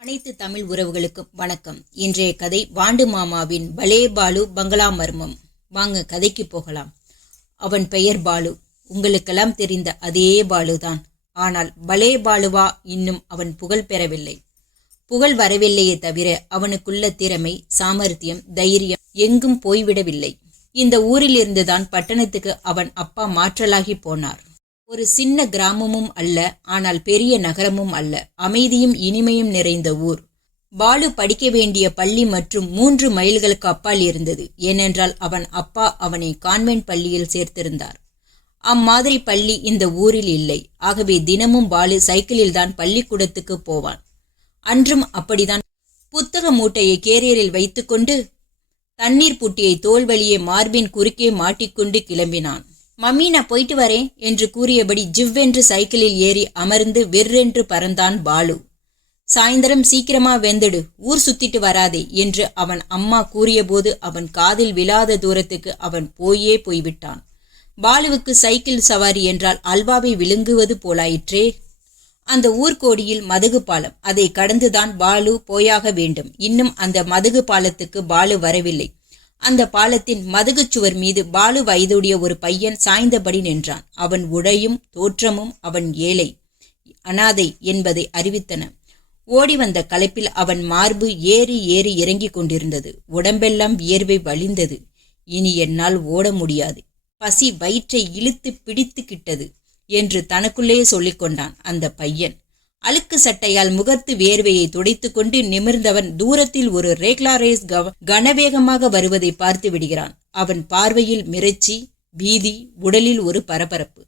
அனைத்து தமிழ் உறவுகளுக்கும் வணக்கம். இன்றைய கதை வாண்டு மாமாவின் பலே பாலு பங்களா மர்மம். வாங்க கதைக்கு போகலாம். அவன் பெயர் பாலு. உங்களுக்கெல்லாம் தெரிந்த அதே பாலுதான். ஆனால் பலே பாலுவா இன்னும் அவன் புகழ் பெறவில்லை. புகழ் வரவில்லையே தவிர அவனுக்குள்ள திறமை, சாமர்த்தியம், தைரியம் எங்கும் போய்விடவில்லை. இந்த ஊரில் இருந்துதான் பட்டணத்துக்கு அவன் அப்பா மாற்றலாகி போனார். ஒரு சின்ன கிராமமும் அல்ல, ஆனால் பெரிய நகரமும் அல்ல. அமைதியும் இனிமையும் நிறைந்த ஊர். பாலு படிக்க வேண்டிய பள்ளி மற்றும் 3 மைல்களுக்கு அப்பால் இருந்தது. ஏனென்றால் அவன் அப்பா அவனை கான்வென்ட் பள்ளியில் சேர்த்திருந்தார். அம்மாதிரி பள்ளி இந்த ஊரில் இல்லை. ஆகவே தினமும் பாலு சைக்கிளில் தான் பள்ளிக்கூடத்துக்கு போவான். அன்றும் அப்படிதான். புத்தக மூட்டையை கேரியரில் வைத்துக்கொண்டு தண்ணீர் புட்டியை தோல் வழியே மார்பின் குறுக்கே மாட்டிக்கொண்டு கிளம்பினான். மம்மி, நான் போயிட்டு வரேன் என்று கூறியபடி ஜிவ்வென்று சைக்கிளில் ஏறி அமர்ந்து வெர்ரென்று பறந்தான் பாலு. சாயந்தரம் சீக்கிரமா வெந்துடு, ஊர் சுத்திட்டு வராதே என்று அவன் அம்மா கூறியபோது அவன் காதில் விழாத தூரத்துக்கு அவன் போய்விட்டான். பாலுவுக்கு சைக்கிள் சவாரி என்றால் அல்வாவை விழுங்குவது போலாயிற்றே. அந்த ஊர்கோடியில் மதகு பாலம். அதை கடந்துதான் பாலு போயாக வேண்டும். இன்னும் அந்த மதகு பாலத்துக்கு பாலு வரவில்லை. அந்த பாலத்தின் மதகுச்சுவர் மீது பாலு வயதுடைய ஒரு பையன் சாய்ந்தபடி நின்றான். அவன் உடையும் தோற்றமும் அவன் ஏழை, அனாதை என்பதை அறிவித்தன. ஓடி வந்த களைப்பில் அவன் மார்பு ஏறி ஏறி இறங்கி கொண்டிருந்தது. உடம்பெல்லாம் வியர்வை வழிந்தது. இனி என்னால் ஓட முடியாது, பசி வயிற்றை இழுத்து பிடித்துக்கிட்டது என்று தனக்குள்ளே சொல்லிக்கொண்டான் அந்த பையன். அழுக்கு சட்டையால் முகத்து வேர்வையை துடைத்து கொண்டு நிமிர்ந்தவன் தூரத்தில் ஒரு ரேக்லா ரேஸ் கனவேகமாக வருவதை பார்த்து விடுகிறான். அவன் பார்வையில் மிரட்சி, பீதி, உடலில் ஒரு பரபரப்பு.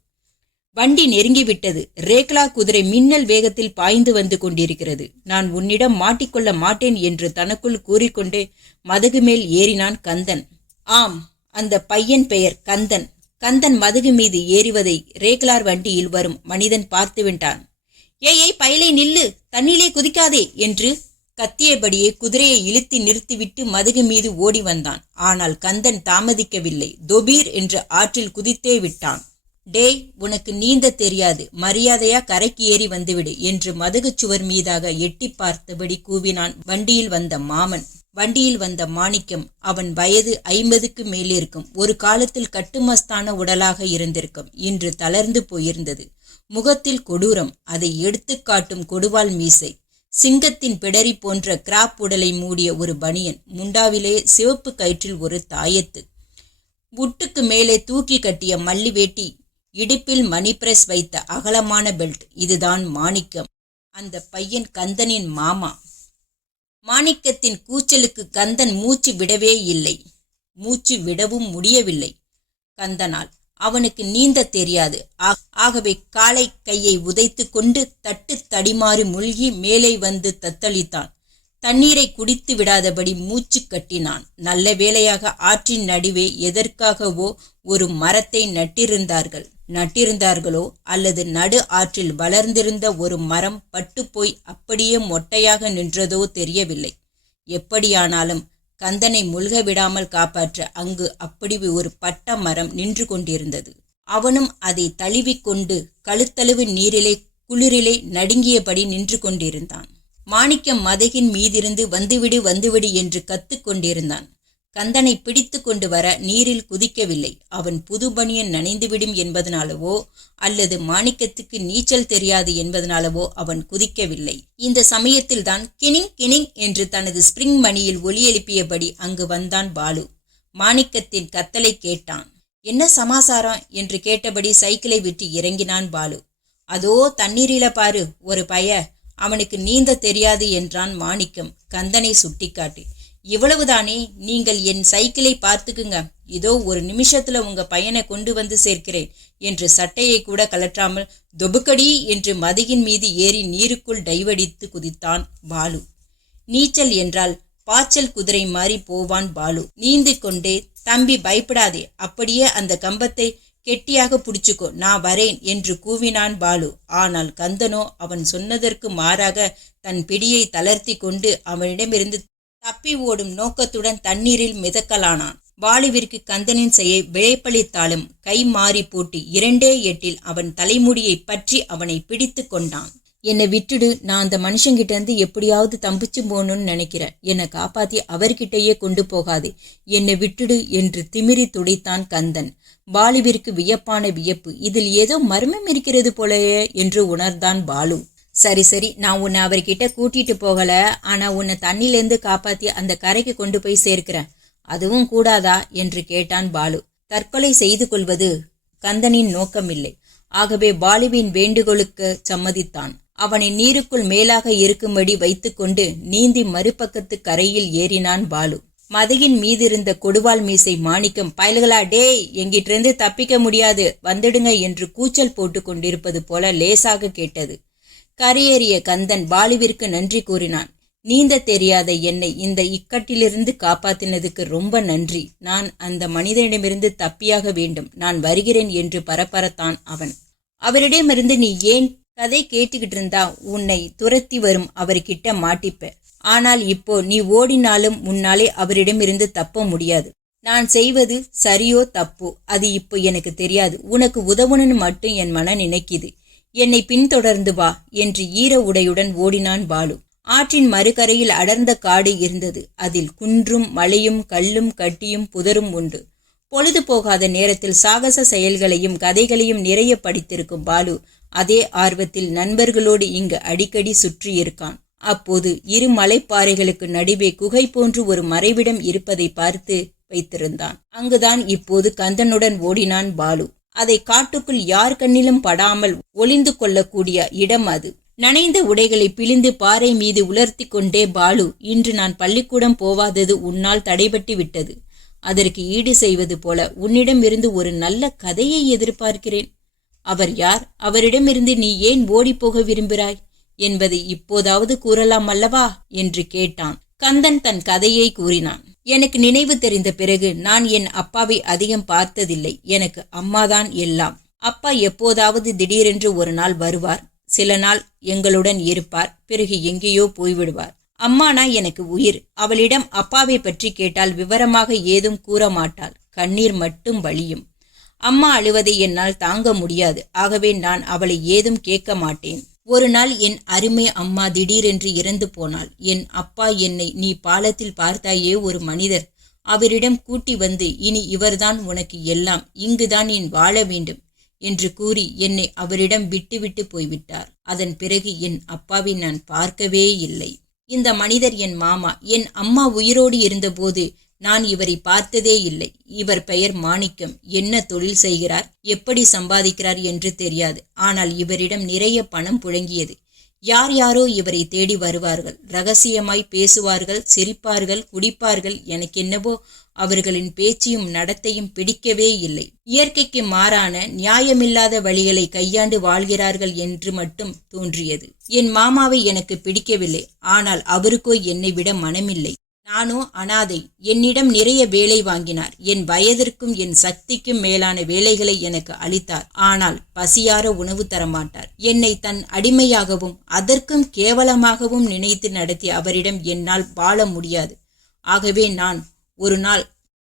வண்டி நெருங்கிவிட்டது. ரேக்லா குதிரை மின்னல் வேகத்தில் பாய்ந்து வந்து கொண்டிருக்கிறது. நான் உன்னிடம் மாட்டிக்கொள்ள மாட்டேன் என்று தனக்குள் கூறிக்கொண்டே மதகு மேல் ஏறினான் கந்தன். ஆம், அந்த பையன் பெயர் கந்தன். கந்தன் மதகு மீது ஏறிவதை ரேக்லார் வண்டியில் வரும் மனிதன் பார்த்துவிட்டான். ஏய் பயலை, நில்லு, தண்ணிலே குதிக்காதே என்று கத்தியபடியே குதிரையை இழுத்து நிறுத்திவிட்டு மதகு மீது ஓடி வந்தான். ஆனால் கந்தன் தாமதிக்கவில்லை. தொபீர் என்று ஆற்றில் குதித்தே விட்டான். டேய், உனக்கு நீந்த தெரியாது, மரியாதையா கரைக்கு ஏறி வந்துவிடு என்று மதகு சுவர் மீதாக எட்டி பார்த்தபடி கூவினான் வண்டியில் வந்த மாமன். வண்டியில் வந்த மாணிக்கம். அவன் வயது 50க்கு மேலிருக்கும். ஒரு காலத்தில் கட்டுமஸ்தான உடலாக இருந்திருக்கும். இன்று தளர்ந்து போயிருந்தது. முகத்தில் கொடூரம், அதை எடுத்து காட்டும் கொடுவால் மீசை. சிங்கத்தின் பிடரி போன்ற கிராப் உடலை மூடிய ஒரு பனியன். முண்டாவிலே சிவப்பு கயிற்றில் ஒரு தாயத்து. முட்டுக்கு மேலே தூக்கி கட்டிய மல்லி வேட்டி. இடுப்பில் மணி பிரஸ் வைத்த அகலமான பெல்ட். இதுதான் மாணிக்கம். அந்த பையன் கந்தனின் மாமா. மாணிக்கத்தின் கூச்சலுக்கு கந்தன் மூச்சு விடவே இல்லை. மூச்சு விடவும் முடியவில்லை கந்தனால். அவனுக்கு நீந்த தெரியாது. ஆகவே காலை கையை உதைத்து கொண்டு தட்டு தடிமாறி மூழ்கி மேலே வந்து தத்தளித்தான். தண்ணீரை குடித்து விடாதபடி மூச்சு கட்டினான். நல்ல வேளையாக ஆற்றின் நடுவே எதற்காகவோ ஒரு மரத்தை நட்டிருந்தார்களோ அல்லது நடு ஆற்றில் வளர்ந்திருந்த ஒரு மரம் பட்டு போய் அப்படியே மொட்டையாக நின்றதோ தெரியவில்லை. எப்படியானாலும் கந்தனை முழுக விடாமல் காப்பாற்ற அங்கு அப்படி ஒரு பட்ட மரம் நின்று கொண்டிருந்தது. அவனும் அதை தழுவிக்கொண்டு கழுத்தளவு நீரிலே குளிரிலே நடுங்கியபடி நின்று கொண்டிருந்தான். மாணிக்கம் மதகின் மீதிருந்து வந்துவிடு என்று கத்துக்கொண்டிருந்தான். கந்தனை பிடித்து கொண்டு வர நீரில் குதிக்கவில்லை. அவன் புது பனியன் நனைந்துவிடும் என்பதனாலவோ அல்லது மாணிக்கத்துக்கு நீச்சல் தெரியாது என்பதனாலவோ அவன் குதிக்கவில்லை. இந்த சமயத்தில் தான் கிணிங் கிணிங் என்று தனது ஸ்பிரிங் மணியில் ஒலி எழுப்பியபடி அங்கு வந்தான் பாலு. மாணிக்கத்தின் கத்தலை கேட்டான். என்ன சமாசாரம் என்று கேட்டபடி சைக்கிளை விட்டு இறங்கினான் பாலு. அதோ தண்ணீரில பாரு ஒரு பய, அவனுக்கு நீந்த தெரியாது என்றான் மாணிக்கம் கந்தனை சுட்டிக்காட்டி. இவ்வளவுதானே, நீங்கள் என் சைக்கிளை பார்த்துக்குங்க, இதோ ஒரு நிமிஷத்துல உங்க பையனை கொண்டு வந்து சேர்க்கிறேன் என்று சட்டையை கூட கலற்றாமல் தொபுக்கடி என்று மதகின் மீது ஏறி நீருக்குள் டைவடித்து குதித்தான் பாலு. நீச்சல் என்றால் பாய்ச்சல் குதிரை மாறி போவான் பாலு. நீந்து கொண்டே, தம்பி பயப்படாதே, அப்படியே அந்த கம்பத்தை கெட்டியாக புடிச்சுக்கோ, நான் வரேன் என்று கூவினான் பாலு. ஆனால் கந்தனோ அவன் சொன்னதற்கு மாறாக தன் பிடியை தளர்த்தி கொண்டு அவனிடமிருந்து தப்பி ஓடும் நோக்கத்துடன் தண்ணீரில் மிதக்கலானான். பாலுவிற்கு கந்தனின் செய்ய விழைப்பளித்தாலும் கை மாறி போட்டு 2 எட்டில் அவன் தலைமுடியை பற்றி அவனை பிடித்து கொண்டான். என்னை விட்டுடு, நான் அந்த மனுஷங்கிட்ட இருந்து எப்படியாவது தம்பிச்சு போகணும்னு நினைக்கிறேன். என்னை காப்பாத்தி அவர்கிட்டயே கொண்டு போகாது, என்னை விட்டுடு என்று திமிரி துடைத்தான் கந்தன். பாலுவிற்கு வியப்பான வியப்பு. இதில் ஏதோ மர்மம் இருக்கிறது போலயே என்று உணர்ந்தான் பாலு. சரி சரி, நான் உன்னை அவர்கிட்ட கூட்டிட்டு போகல, ஆனா உன்னை தண்ணிலேருந்து காப்பாத்தி அந்த கரைக்கு கொண்டு போய் சேர்க்கிறேன், அதுவும் கூடாதா என்று கேட்டான் பாலு. தற்கொலை செய்து கொள்வது கந்தனின் நோக்கமில்லை. ஆகவே பாலுவின் வேண்டுகோளுக்கு சம்மதித்தான். அவனை நீருக்குள் மேலாக இருக்கும்படி வைத்துக்கொண்டு நீந்தி மறுபக்கத்து கரையில் ஏறினான் பாலு. மதையின் மீதிருந்த கொடுவால் மீசை மாணிக்கம், பயல்களா டேய், எங்கிட்டிருந்து தப்பிக்க முடியாது, வந்துடுங்க என்று கூச்சல் போட்டு கொண்டிருப்பது போல லேசாக கேட்டது. கரையேறிய கந்தன் பாலுவிற்கு நன்றி கூறினான். நீந்த தெரியாத என்னை இந்த இக்கட்டிலிருந்து காப்பாத்தினதுக்கு ரொம்ப நன்றி. நான் அந்த மனிதனிடமிருந்து தப்பியாக வேண்டும், நான் வருகிறேன் என்று பரபரத்தான் அவன். அவரிடமிருந்து நீ ஏன் கதை கேட்டுக்கிட்டு இருந்தா உன்னை துரத்தி வரும் அவர்கிட்ட மாட்டிப்ப. ஆனால் இப்போ நீ ஓடினாலும் முன்னாலே அவரிடமிருந்து தப்ப முடியாது. நான் செய்வது சரியோ தப்போ அது இப்போ எனக்கு தெரியாது. உனக்கு உதவணும்னு மட்டும் என் மன நினைக்குது. என்னை பின்தொடர்ந்து வா என்று ஈர உடையுடன் ஓடினான் பாலு. ஆற்றின் மறுகரையில் அடர்ந்த காடு இருந்தது. அதில் குன்றும் மலையும் கல்லும் கட்டியும் புதரும் உண்டு. பொழுது போகாத நேரத்தில் சாகச செயல்களையும் கதைகளையும் நிறைய படித்திருக்கும் பாலு அதே ஆர்வத்தில் நண்பர்களோடு இங்கு அடிக்கடி சுற்றி இருக்கான். அப்போது இரு மலைப்பாறைகளுக்கு நடுவே குகை போன்று ஒரு மறைவிடம் இருப்பதை பார்த்து வைத்திருந்தான். அங்குதான் இப்போது கந்தனுடன் ஓடினான் பாலு. அதை காட்டுக்குள் யார் கண்ணிலும் படாமல் ஒளிந்து கொள்ளக்கூடிய இடம் அது. நனைந்த உடைகளை பிழிந்து பாறை மீது உலர்த்தி கொண்டே பாலு, இன்று நான் பள்ளிக்கூடம் போவாதது உன்னால் தடைபட்டு விட்டது. அதற்கு ஈடு செய்வது போல உன்னிடமிருந்து ஒரு நல்ல கதையை எதிர்பார்க்கிறேன். அவர் யார்? அவரிடமிருந்து நீ ஏன் ஓடிப்போக விரும்புகிறாய் என்பதை இப்போதாவது கூறலாம் அல்லவா என்று கேட்டான். கந்தன் தன் கதையை கூறினான். எனக்கு நினைவு தெரிந்த பிறகு நான் என் அப்பாவை அதிகம் பார்த்ததில்லை. எனக்கு அம்மாதான் எல்லாம். அப்பா எப்போதாவது திடீரென்று ஒரு நாள் வருவார், சில நாள் எங்களுடன் இருப்பார், பிறகு எங்கேயோ போய்விடுவார். அம்மானா எனக்கு உயிர். அவளிடம் அப்பாவை பற்றி கேட்டால் விவரமாக ஏதும் கூற மாட்டாள். கண்ணீர் மட்டும் வழியும். அம்மா அழுவதை என்னால் தாங்க முடியாது. ஆகவே நான் அவளை ஏதும் கேட்க மாட்டேன். ஒரு நாள் என் அருமை அம்மா திடீரென்று இறந்து போனாள். என் அப்பா என்னை, நீ பாலத்தில் பார்த்தாயே ஒரு மனிதர், அவரிடம் கூட்டி வந்து இனி இவர்தான் உனக்கு எல்லாம், இங்குதான் நீ வாழ வேண்டும் என்று கூறி என்னை அவரிடம் விட்டுவிட்டு போய்விட்டார். அதன் பிறகு என் அப்பாவை நான் பார்க்கவே இல்லை. இந்த மனிதர் என் மாமா. என் அம்மா உயிரோடு இருந்தபோது நான் இவரை பார்த்ததே இல்லை. இவர் பெயர் மாணிக்கம். என்ன தொழில் செய்கிறார், எப்படி சம்பாதிக்கிறார் என்று தெரியாது. ஆனால் இவரிடம் நிறைய பணம் புழங்கியது. யார் யாரோ இவரை தேடி வருவார்கள், ரகசியமாய் பேசுவார்கள், சிரிப்பார்கள், குடிப்பார்கள். எனக்கென்னவோ அவர்களின் பேச்சையும் நடத்தையும் பிடிக்கவே இல்லை. இயற்கைக்கு மாறான நியாயமில்லாத வழிகளை கையாண்டு வாழ்கிறார்கள் என்று மட்டும் தோன்றியது. என் மாமாவை எனக்கு பிடிக்கவில்லை. ஆனால் அவருக்கோ என்னை விட மனமில்லை. நானோ அனாதை. என்னிடம் நிறைய வேலை வாங்கினார். என் வயதிற்கும் என் சக்திக்கும் மேலான வேலைகளை எனக்கு அளித்தார். ஆனால் பசியார உணவு தரமாட்டார். என்னை தன் அடிமையாகவும் அதற்கும் கேவலமாகவும் நினைத்து நடத்திய அவரிடம் என்னால் வாழ முடியாது. ஆகவே நான் ஒரு நாள்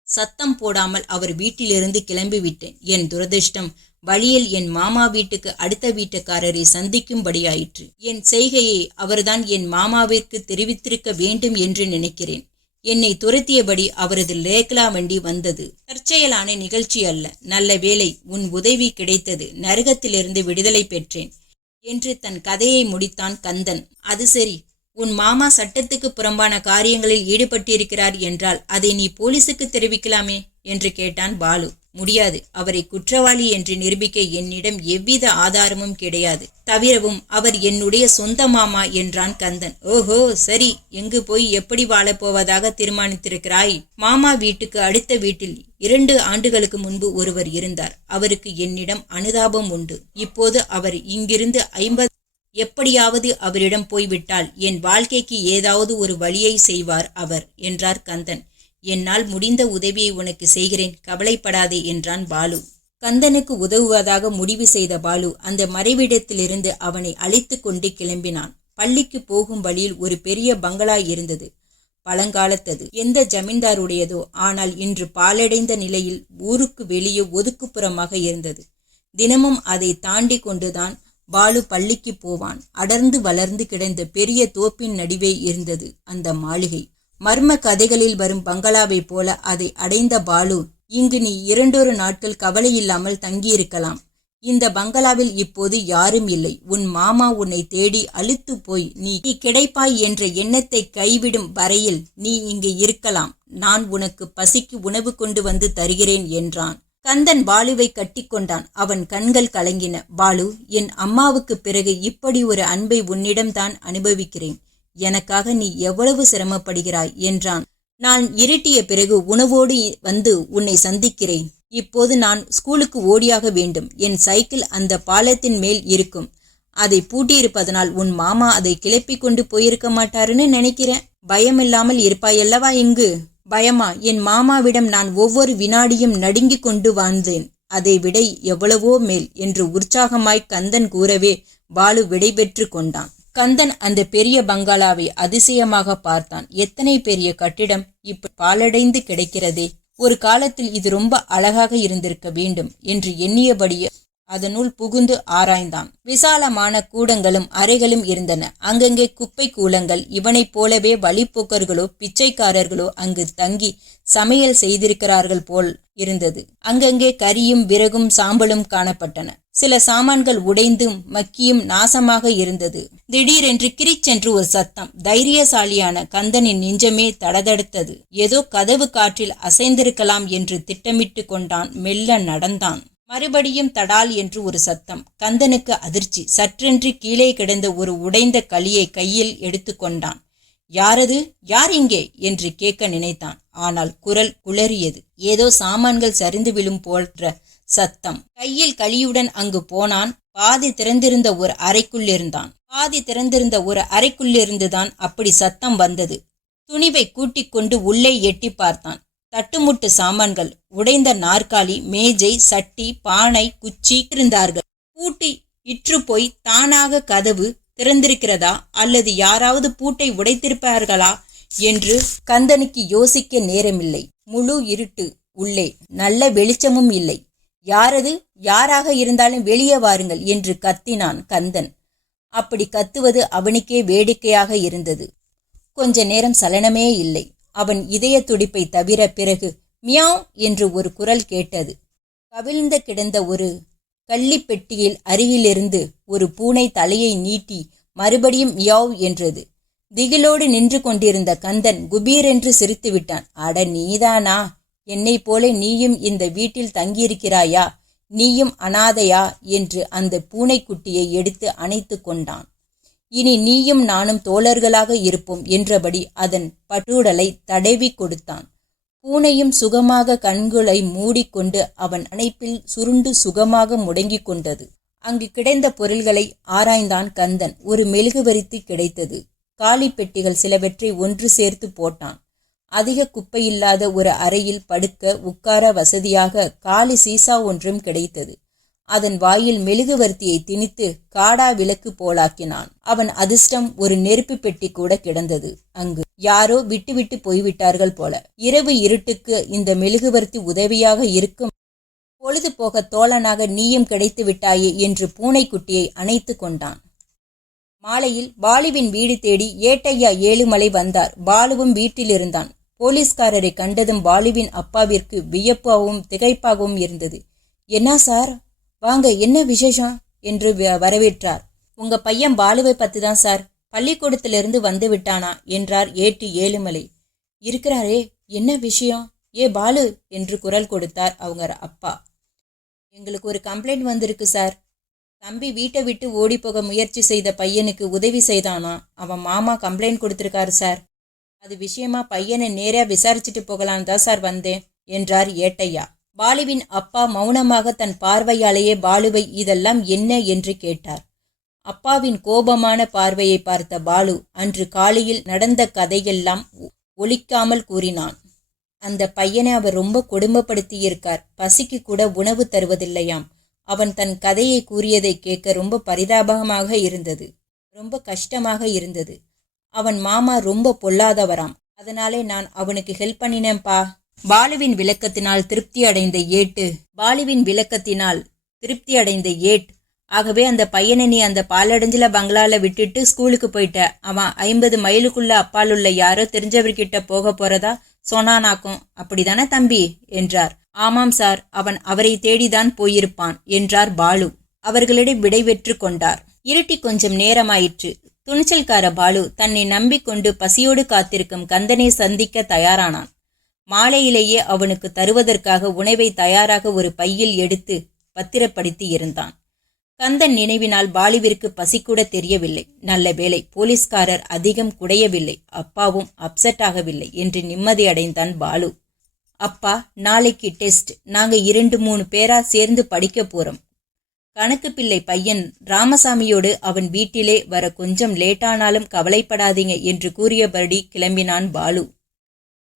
சத்தம் போடாமல் அவர் வீட்டிலிருந்து கிளம்பிவிட்டேன். என் துரதிர்ஷ்டம், வழியில் என் மாமா வீட்டுக்கு அடுத்த வீட்டுக்காரரை சந்திக்கும்படியாயிற்று. என் செய்கையை அவர்தான் என் மாமாவிற்கு தெரிவித்திருக்க வேண்டும் என்று நினைக்கிறேன். என்னை துரத்தியபடி அவரது லேக்லா வண்டி வந்தது. தற்செயலான நிகழ்ச்சி அல்ல. நல்ல வேளை, உன் உதவி கிடைத்தது. நரகத்திலிருந்து விடுதலை பெற்றேன் என்று தன் கதையை முடித்தான் கந்தன். அது சரி, உன் மாமா சட்டத்துக்கு புறம்பான காரியங்களில் ஈடுபட்டிருக்கிறார் என்றால் அதை நீ போலீசுக்கு தெரிவிக்கலாமே என்று கேட்டான் பாலு. முடியாது. அவரை குற்றவாளி என்று நிரூபிக்க என்னிடம் எவ்வித ஆதாரமும் கிடையாது. தவிரவும் அவர் என்னுடைய சொந்த மாமா என்றான் கந்தன். ஓஹோ, சரி. எங்கு போய் எப்படி வாழப்போவதாக தீர்மானித்திருக்கிறாய்? மாமா வீட்டுக்கு அடுத்த வீட்டில் 2 ஆண்டுகளுக்கு முன்பு ஒருவர் இருந்தார். அவருக்கு என்னிடம் அனுதாபம் உண்டு. இப்போது அவர் இங்கிருந்து 50 எப்படியாவது அவரிடம் போய்விட்டால் என் வாழ்க்கைக்கு ஏதாவது ஒரு வழியை செய்வார் அவர் என்றார் கந்தன். என்னால் முடிந்த உதவியை உனக்கு செய்கிறேன், கவலைப்படாதே என்றான் பாலு. கந்தனுக்கு உதவுவதாக முடிவு செய்த பாலு அந்த மறைவிடத்திலிருந்து அவனை அழைத்து கொண்டு கிளம்பினான். பள்ளிக்கு போகும் வழியில் ஒரு பெரிய பங்களா இருந்தது. பழங்காலத்தது. எந்த ஜமீன்தாருடையதோ, ஆனால் இன்று பாழடைந்த நிலையில் ஊருக்கு வெளியே ஒதுக்குப்புறமாக இருந்தது. தினமும் அதை தாண்டி கொண்டுதான் பாலு பள்ளிக்கு போவான். அடர்ந்து வளர்ந்து கிடந்த பெரிய தோப்பின் நடுவே இருந்தது அந்த மாளிகை. மர்ம கதைகளில் வரும் பங்களாவை போல அதை அடைந்த பாலு, இங்கு நீ 2 நாட்கள் கவலையில்லாமல் தங்கியிருக்கலாம். இந்த பங்களாவில் இப்போது யாரும் இல்லை. உன் மாமா உன்னை தேடி அலுத்து போய் நீ கிடைப்பாய் என்ற எண்ணத்தை கைவிடும் வரையில் நீ இங்கு இருக்கலாம். நான் உனக்கு பசிக்கு உணவு கொண்டு வந்து தருகிறேன் என்றான். கந்தன் பாலுவை கட்டிக்கொண்டான். அவன் கண்கள் கலங்கின. பாலு, என் அம்மாவுக்கு பிறகு இப்படி ஒரு அன்பை உன்னிடம்தான் அனுபவிக்கிறேன். எனக்காக நீ எவ்வளவு சிரமப்படுகிறாய் என்றான். நான் இருட்டிய பிறகு உணவோடு வந்து உன்னை சந்திக்கிறேன். இப்போது நான் ஸ்கூலுக்கு ஓடியாக வேண்டும். என் சைக்கிள் அந்த பாலத்தின் மேல் இருக்கும். அதை பூட்டியிருப்பதனால் உன் மாமா அதை கிளப்பி கொண்டு போயிருக்க மாட்டாருன்னு நினைக்கிறேன். பயமில்லாமல் இருப்பாயல்லவா இங்கு? பயமா? என் மாமாவிடம் நான் ஒவ்வொரு வினாடியும் நடுங்கிக் கொண்டு வாழ்ந்தேன். அதை விட எவ்வளவோ மேல் என்று உற்சாகமாய் கந்தன் கூறவே பாலு விடைபெற்று கொண்டான். கந்தன் அந்த பெரிய பங்களாவை அதிசயமாக பார்த்தான். எத்தனை பெரிய கட்டிடம் இப்ப பாழடைந்து கிடக்கிறதே. ஒரு காலத்தில் இது ரொம்ப அழகாக இருந்திருக்க வேண்டும் என்று எண்ணியபடியே அதனுள் புகுந்து ஆராய்ந்தான். விசாலமான கூடங்களும் அறைகளும் இருந்தன. அங்கங்கே குப்பை கூலங்கள். இவனைப் போலவே வழிப்போக்கர்களோ பிச்சைக்காரர்களோ அங்கு தங்கி சமையல் செய்திருக்கிறார்கள் போல் இருந்தது. அங்கங்கே கரியும் விறகும் சாம்பலும் காணப்பட்டன. சில சாமான்கள் உடைந்தும் மக்கியும் நாசமாக இருந்தது. திடீரென்று கிரிச்சென்று ஒரு சத்தம். தைரியசாலியான கந்தனின் நெஞ்சமே தடதடுத்தது. ஏதோ கதவு காற்றில் அசைந்திருக்கலாம் என்று திட்டமிட்டு கொண்டான். மெல்ல நடந்தான். மறுபடியும் தடால் என்று ஒரு சத்தம். கந்தனுக்கு அதிர்ச்சி. சற்றென்று கீழே கிடந்த ஒரு உடைந்த களியை கையில் எடுத்து கொண்டான். யாரது? யார் இங்கே என்று கேட்க நினைத்தான். ஆனால் குரல் குளறியது. ஏதோ சாமான்கள் சரிந்து விழும் போன்ற சத்தம். கையில் களியுடன் அங்கு போனான். பாதி திறந்திருந்த ஒரு அறைக்குள்ளிருந்தான். பாதி திறந்திருந்த ஒரு அறைக்குள்ளிருந்துதான் அப்படி சத்தம் வந்தது. துணிவை கூட்டிக் கொண்டு உள்ளே எட்டி பார்த்தான். தட்டுமுட்டு சாமான்கள், உடைந்த நாற்காலி, மேஜை, சட்டி, பானை, குச்சி இருந்தார்கள். பூட்டி இற்று போய் தானாக கதவு திறந்திருக்கிறதா அல்லது யாராவது பூட்டை உடைத்திருப்பார்களா என்று கந்தனுக்கு யோசிக்க நேரமில்லை. முழு இருட்டு. உள்ளே நல்ல வெளிச்சமும் இல்லை. யாரது? யாராக இருந்தாலும் வெளியே வாருங்கள் என்று கத்தினான் கந்தன். அப்படி கத்துவது அவனுக்கே வேடிக்கையாக இருந்தது. கொஞ்ச நேரம் சலனமே இல்லை. அவன் இதய துடிப்பை தவிர பிறகு மியாவ் என்று ஒரு குரல் கேட்டது. கவிழ்ந்து கிடந்த ஒரு கள்ளிப்பெட்டியில் அருகிலிருந்து ஒரு பூனை தலையை நீட்டி மறுபடியும் மியாவ் என்றது. திகிலோடு நின்று கொண்டிருந்த கந்தன் குபீரென்று சிரித்து விட்டான். அட, நீதானா? என்னை போல நீயும் இந்த வீட்டில் தங்கியிருக்கிறாயா? நீயும் அனாதையா என்று அந்த பூனைக்குட்டியை எடுத்து அணைத்து கொண்டான். இனி நீயும் நானும் தோழர்களாக இருப்போம் என்றபடி அதன் பட்டுடலை தடவி கொடுத்தான். பூனையும் சுகமாக கண்களை மூடிக்கொண்டு அவன் அணைப்பில் சுருண்டு சுகமாக முடங்கிக் கொண்டது. அங்கு கிடைந்த பொருள்களை ஆராய்ந்தான் கந்தன். ஒரு மெழுகுவர்த்தி கிடைத்தது. காலி பெட்டிகள் சிலவற்றை ஒன்று சேர்த்து போட்டான். அதிக குப்பையில்லாத ஒரு அறையில் படுக்க உட்கார வசதியாக காலி சீசா ஒன்றும் கிடைத்தது. அதன் வாயில் மெழுகுவர்த்தியை திணித்து காடா விளக்கு போலாக்கினான். அவன் அதிர்ஷ்டம் ஒரு நெருப்பு பெட்டி கூட கிடந்தது. அங்கு யாரோ விட்டுவிட்டு போய்விட்டார்கள் போல. இரவு இருட்டுக்கு இந்த மெழுகுவர்த்தி உதவியாக இருக்கும். பொழுது போக தோழனாக நீயும் கிடைத்து விட்டாயே என்று பூனைக்குட்டியை அணைத்து கொண்டான். மாலையில் பாலுவின் வீடு தேடி ஏட்டையா ஏழுமலை வந்தார். பாலுவும் வீட்டில் இருந்தான். போலீஸ்காரரை கண்டதும் பாலுவின் அப்பாவிற்கு வியப்பாகவும் திகைப்பாகவும் இருந்தது. என்ன சார், வாங்க, என்ன விசேஷம் என்று வரவேற்றார். உங்க பையன் பாலுவை பத்தி தான் சார். பள்ளிக்கூடத்திலிருந்து வந்து விட்டானா என்றார் ஏட்டு ஏழுமலை. இருக்கிறாரே, என்ன விஷயம்? ஏ பாலு என்று குரல் கொடுத்தார் அவங்க அப்பா. எங்களுக்கு ஒரு கம்ப்ளைண்ட் வந்திருக்கு சார். தம்பி வீட்டை விட்டு ஓடி போக முயற்சி செய்த பையனுக்கு உதவி செய்தானா? அவன் மாமா கம்ப்ளைண்ட் கொடுத்திருக்காரு சார். அது விஷயமா பையனை நேரா விசாரிச்சுட்டு போகலான்னு தான் சார் வந்தேன் என்றார் ஏட்டையா. பாலுவின் அப்பா மௌனமாக தன் பார்வையாலேயே பாலுவை இதெல்லாம் என்ன என்று கேட்டார். அப்பாவின் கோபமான பார்வையை பார்த்த பாலு அன்று காலையில் நடந்த கதையெல்லாம் ஒலிக்காமல் கூறினான். அந்த பையனை அவர் ரொம்ப கொடுமைப்படுத்தியிருக்கார். பசிக்கு கூட உணவு தருவதில்லையாம். அவன் தன் கதையை கூறியதை கேட்க ரொம்ப பரிதாபமாக இருந்தது. ரொம்ப கஷ்டமாக இருந்தது. அவன் மாமா ரொம்ப பொல்லாதவராம். அதனாலே நான் அவனுக்கு ஹெல்ப் பண்ணினேன்பா. பாலுவின் விளக்கத்தினால் திருப்தி அடைந்த ஏட் ஆகவே அந்த பையனை நீ அந்த பாலடைஞ்சில பங்களால விட்டுட்டு ஸ்கூலுக்கு போயிட்ட. அவன் 50 மைலுக்குள்ள அப்பாலுள்ள யாரோ தெரிஞ்சவர்கிட்ட போக போறதா சொன்னானாக்கும். அப்படிதானே தம்பி என்றார். ஆமாம் சார், அவன் அவரை தேடிதான் போயிருப்பான் என்றார் பாலு. அவர்களிடம் விடை பெற்று கொண்டார். இருட்டி கொஞ்சம் நேரமாயிற்று. துணிச்சல்கார பாலு தன்னை நம்பிக்கொண்டு பசியோடு காத்திருக்கும் கந்தனை சந்திக்க தயாரானான். மாலையிலேயே அவனுக்கு தருவதற்காக உணவை தயாராக ஒரு பையில் எடுத்து பத்திரப்படுத்தி இருந்தான். கந்தன் நினைவினால் பாலுவிற்கு பசிக்கூட தெரியவில்லை. நல்ல வேளை, போலீஸ்காரர் அதிகம் குடையவில்லை, அப்பாவும் அப்செட் ஆகவில்லை என்று நிம்மதியடைந்தான் பாலு. அப்பா, நாளைக்கு டெஸ்ட். நாங்க 2-3 பேரா சேர்ந்து படிக்க போறோம். கணக்கு பிள்ளை பையன் ராமசாமியோடு அவன் வீட்டிலே வர கொஞ்சம் லேட்டானாலும் கவலைப்படாதீங்க என்று கூறியபடி கிளம்பினான் பாலு.